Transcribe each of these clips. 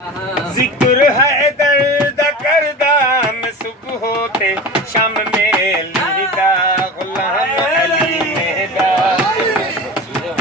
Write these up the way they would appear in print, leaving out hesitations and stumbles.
जिक्र है दर्द करदा मैं सुबह होते शाम में लिखदा गुलाम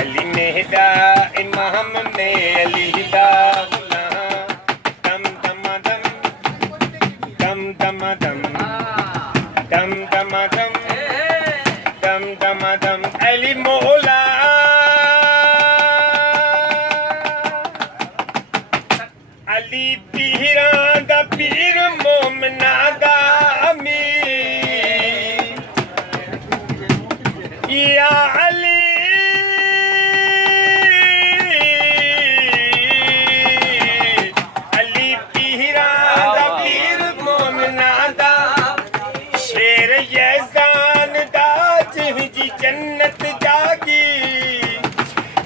अली मेहदा इमाम में लिखदा गुलाम दम दम दम दम दम दम दम दम दम दम दम दम अली मौला अली पीरां दा पीर मोमना दा अमीर या अली अली पीरां दा पीर मोमना दा शेर यज़ान दा जी जन्नत जागी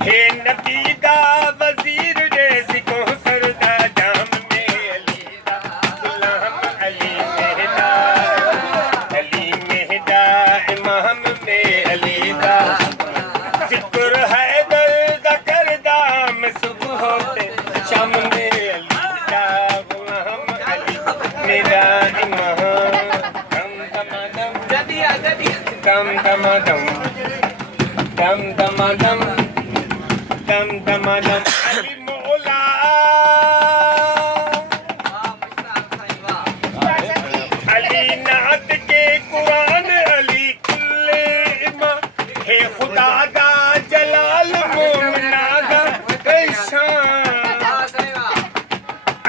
हे नबी दा वजीर दे सिको सरदा जाम में अली दा गुलाम अली मेहदा इमाम में अली दा जिक्र है दर्द करदा मैं सुबह होते शाम में अली दा गुलाम अली मेरा इमाम दम दम दम दम दम दम दम दम दम दम दम दम अली मौला अली नात के कुरान अली कुल्ले इमा हे खुदा दा जलाल मोमना दा शान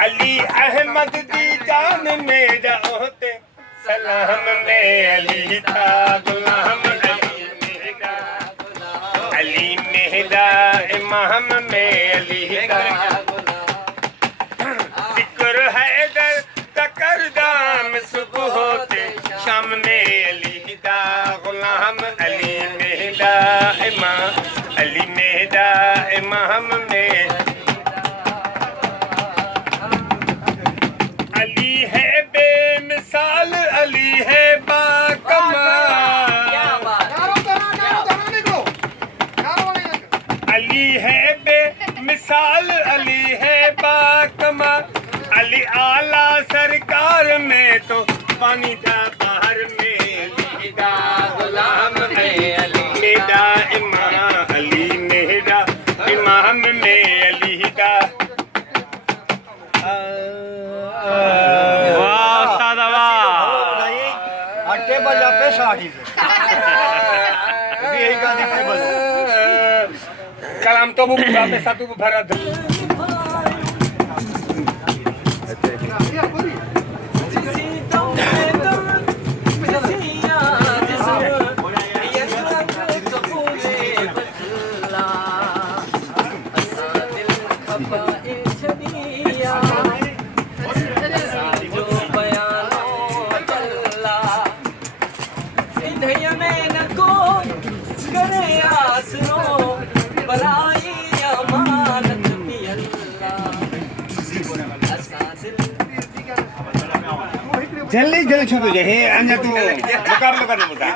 अली अहमद दी जान मेरा होते सलाम में अली था गुलाम अली मेहदा इमाम में अली दा जिक्र है दर्द करदा मैं सुबह होते शाम में अली दा गुलाम अली मेहदा इमाम में अली है बेमिसाल अली है बाकमाल अली है बेमिसाल अली है बाकमाल अली आला सरकार में तो पानी था बाहर में अली दा गुलाम है अली मेहदा इमाम में अली दा टेबल या पैसा आड़ी से यही गाने टेबल कलाम तो बुबा पे सातु भरा जल्दी जल्दी छूट जाए अन्य तू मुकाबला करने मुद्दा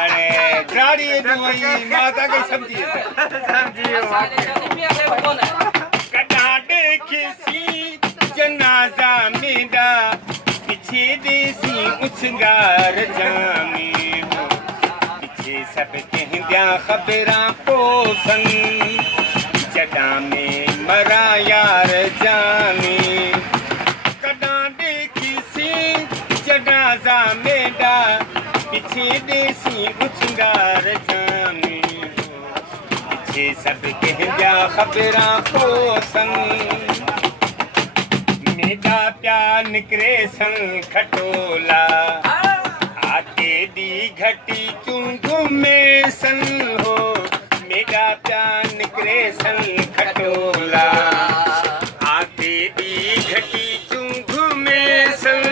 अरे गाड़ी है तो वही माता की सब्जी है कटा देखी सी जनाजा मेरा पीछे देसी उछगार जामी पीछे सब कहंदिया खबरां पोसन जदा में मरा यार जामी जनाजा मेरा पीछे देसी उछगार जामी पीछे सब कहंदिया खबरां पोसन मेरा प्यार निकरे सन खटोला आटे दी घटी चुंगू में सन हो मेरा प्यार निकरे सन खटोला आटे दी घटी चुंगू में सन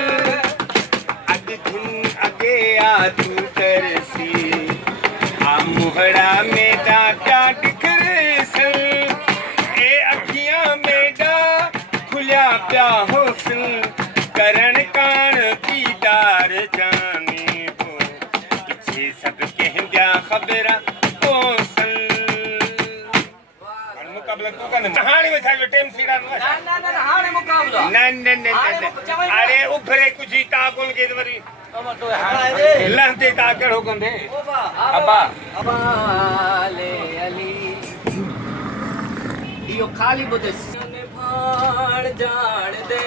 अगे आदू तरसी आ मुहरा मेरा क्या दिखरे सन ए अखियां मेरा खुलिया प्या होसन करण कान दीदार जानी हो पीछे सब कहंदिया खबरां पोसन मुकाबला तू कर हाणे में छा टाइम सीड़ा न ना हाणे मुकाबलो अरे उभरे कुछ ही ताकुल के वरी तो हाणे लहते ता केड़ो कंदे अब्बा ले अली यो खाली बुदस ने भाण जान दे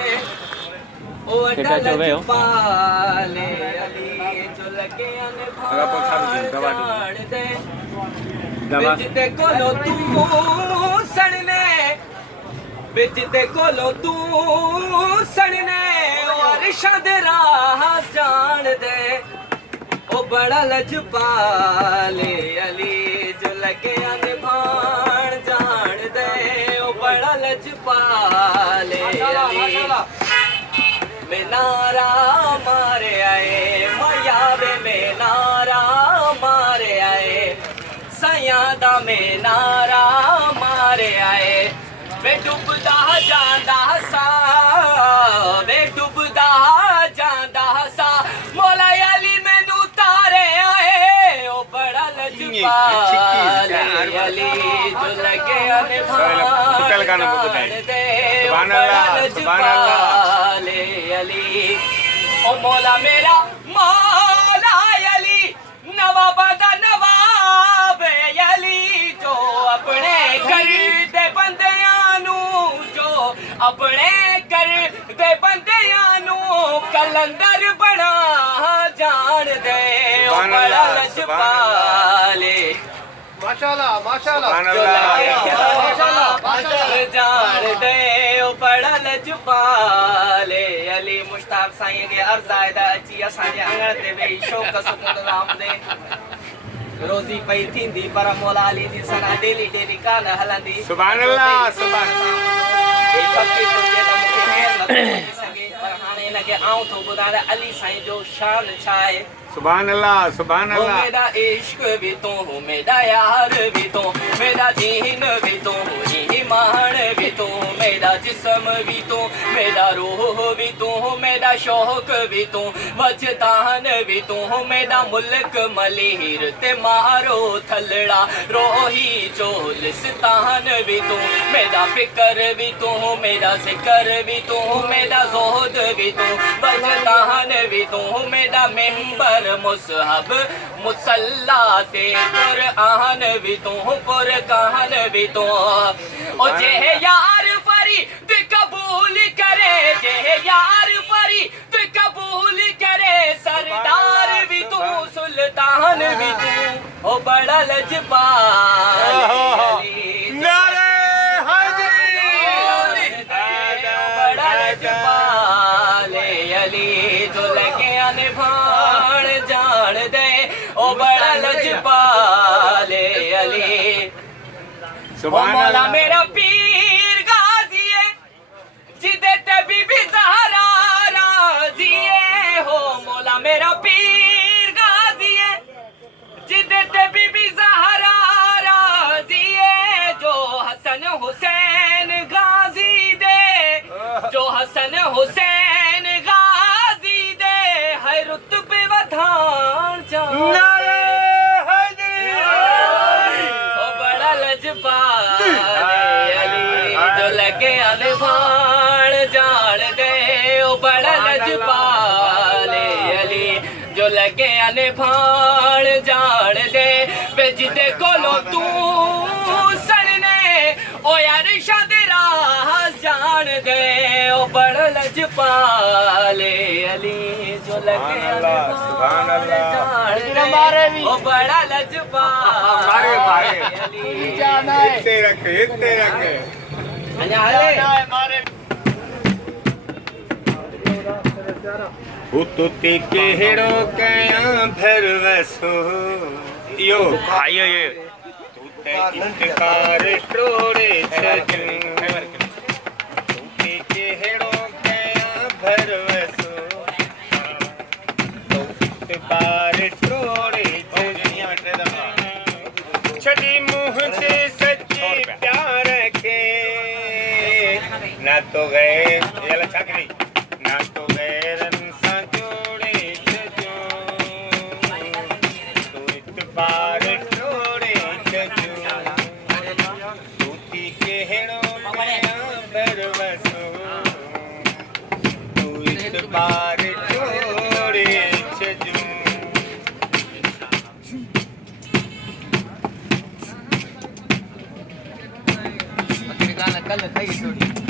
ओ अटल पाले अली जो लगे ने भाण जान दे बिच ते कोलो तू सणने बिच ते कोलो तू सणने और शाद राह जान दे ओ बड़ा लजपाले अली जो लगे ने भाण जान दे ओ बड़ा लजपाले अली में नारा मारे आए मायावे में नारा मारे आए सयादा में नारा मारे आए वे डुबदा जांदा सा वे डुबदा जांदा सा मौला अली मैनू तारे आए ओ बड़ा लजपाले अली जो लगे ने भाण दे लजपाले अली ओ मौला मेरा मौला अली नवाबा दा नवाब अली जो अपने कर दे बंदियां नू जो अपने कर दे बंदियां नू कलंदर बना जान दे ओ बड़ा लजपाले माशाल्लाह माशाल्लाह जान दे ओ बड़ा लजपाले अली मुश्ताक साईं के अर्ज़ायदा अची असांजे अंगण ते वेही शौक़ सुकून राम दे रोज़ी पई थींदी पर मौला अली जी सना डेली डेली कान हलंदी सुभान अल्लाह सुभान पर हाणे हिनखे आऊं थो ॿुधायां अली साईं जो शान छा आहे सुभान अल्लाह सुभान ओ अल्लाह मेरा इश्क भी तो हूँ मेरा यार भी तो मेरा दीन भी तो ईमान भी तो मेरा जिस्म भी तो मेरा रूह भी तो मेरा शौक भी तो वजदान भी तो मेरा मुल्क मलीर ते मारो थलड़ा रोही चोलिस्तान भी तो मेरा फिक्र भी तो मेरा जिक्र भी तो मेरा ज़ोहद भी तो वजदान भी तो मेरा मिंबर मुसहब मुसल्ला ते कुरान भी तो फुरकान भी तो ओ जे यार फरीद कबूल करे जे यार फरीद कबूल करे सरदार भी तू सुल्तान भी तू ओ बड़ा लजपाले नारे हैदरी बड़ा लजपाले अली जो लगे ने भाण जान दे ओ बड़ा लजपाले अली ओ मौला मेरा पीर गाजी है जिदे ते बीबी ज़हरा राजी है हो मौला मेरा पीर गाजी है जिदे ते बीबी ज़हरा राजी है जो हसन हुसैन गाजी दे जो हसन हुसैन गाजी दे है रुतबे वधान नारे हैदरी ओ बड़ा लजपाले अली जो लगे अले भाण जान दे ओ बड़ा लजपाले अली जो लगे अले भाण जान दे वे जिदे कोलो तू सणने ओ यार शाद राह जान दे ओ बड़ा लजपाले अली जो लगे अले सुभान भाण अल्लाह जान दे ओ बड़ा लजपाले अली इत्ते रखे अञा हले उतुते केड़ो कया भरवसो यो भाई ये तूते इंतकार टोड़े छजू तूते केड़ो कया भरवसो इंतकार टोड़े छड़ी मुँह से सच्ची प्यार के ना तो गए ये लच्छा करी ना तो गैरन सा जोड़े छजो तू इतबार टोड़े छजो तूती के हेड़ो कल खाई थोड़ी